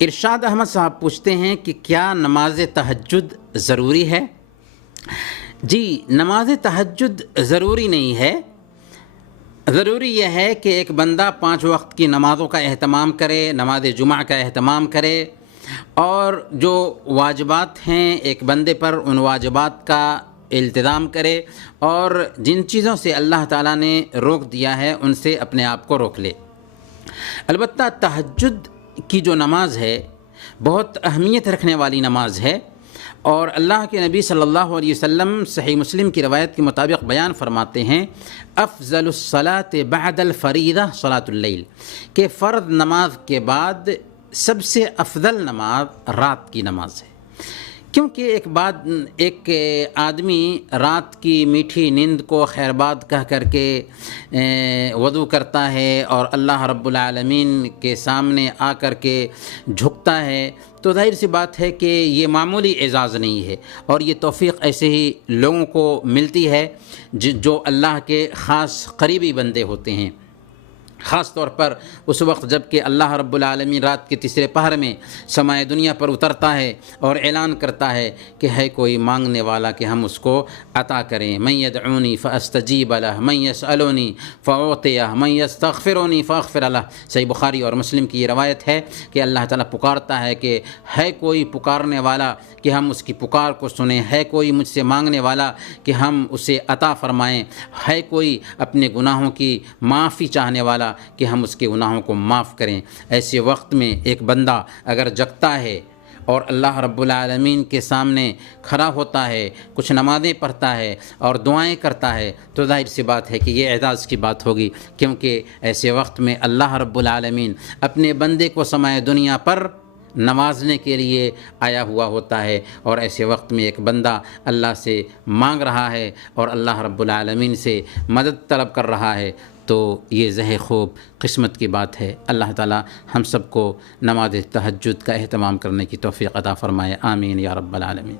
ارشاد احمد صاحب پوچھتے ہیں کہ کیا نماز تہجد ضروری ہے؟ جی، نماز تہجد ضروری نہیں ہے. ضروری یہ ہے کہ ایک بندہ 5 وقت کی نمازوں کا اہتمام کرے، نماز جمعہ کا اہتمام کرے، اور جو واجبات ہیں ایک بندے پر ان واجبات کا التزام کرے، اور جن چیزوں سے اللہ تعالیٰ نے روک دیا ہے ان سے اپنے آپ کو روک لے. البتہ تہجد کی جو نماز ہے بہت اہمیت رکھنے والی نماز ہے، اور اللہ کے نبی صلی اللہ علیہ وسلم صحیح مسلم کی روایت کے مطابق بیان فرماتے ہیں افضل الصلاة بعد الفریضہ صلاۃ اللیل، کہ فرض نماز کے بعد سب سے افضل نماز رات کی نماز ہے. کیونکہ ایک آدمی رات کی میٹھی نیند کو خیر باد کہہ کر کے وضو کرتا ہے اور اللہ رب العالمین کے سامنے آ کر کے جھکتا ہے، تو ظاہر سی بات ہے کہ یہ معمولی اعزاز نہیں ہے، اور یہ توفیق ایسے ہی لوگوں کو ملتی ہے جو اللہ کے خاص قریبی بندے ہوتے ہیں. خاص طور پر اس وقت جب کہ اللہ رب العالمین رات کے تیسرے پہر میں سمائے دنیا پر اترتا ہے اور اعلان کرتا ہے کہ ہے کوئی مانگنے والا کہ ہم اس کو عطا کریں. من یدعونی فاستجیب لہ من یسألونی فاعطیہ من یستغفرونی فاغفر لہ. صحیح بخاری اور مسلم کی یہ روایت ہے کہ اللہ تعالیٰ پکارتا ہے کہ ہے کوئی پکارنے والا کہ ہم اس کی پکار کو سنیں، ہے کوئی مجھ سے مانگنے والا کہ ہم اسے عطا فرمائیں، ہے کوئی اپنے گناہوں کی معافی چاہنے والا کہ ہم اس کے گناہوں کو معاف کریں. ایسے وقت میں ایک بندہ اگر جگتا ہے اور اللہ رب العالمین کے سامنے کھڑا ہوتا ہے، کچھ نمازیں پڑھتا ہے اور دعائیں کرتا ہے، تو ظاہر سی بات ہے کہ یہ اعزاز کی بات ہوگی، کیونکہ ایسے وقت میں اللہ رب العالمین اپنے بندے کو سمائے دنیا پر نوازنے کے لیے آیا ہوا ہوتا ہے. اور ایسے وقت میں ایک بندہ اللہ سے مانگ رہا ہے اور اللہ رب العالمین سے مدد طلب کر رہا ہے، تو یہ زہ خوب قسمت کی بات ہے. اللہ تعالی ہم سب کو نماز تہجد کا اہتمام کرنے کی توفیق عطا فرمائے. آمین یا رب العالمین.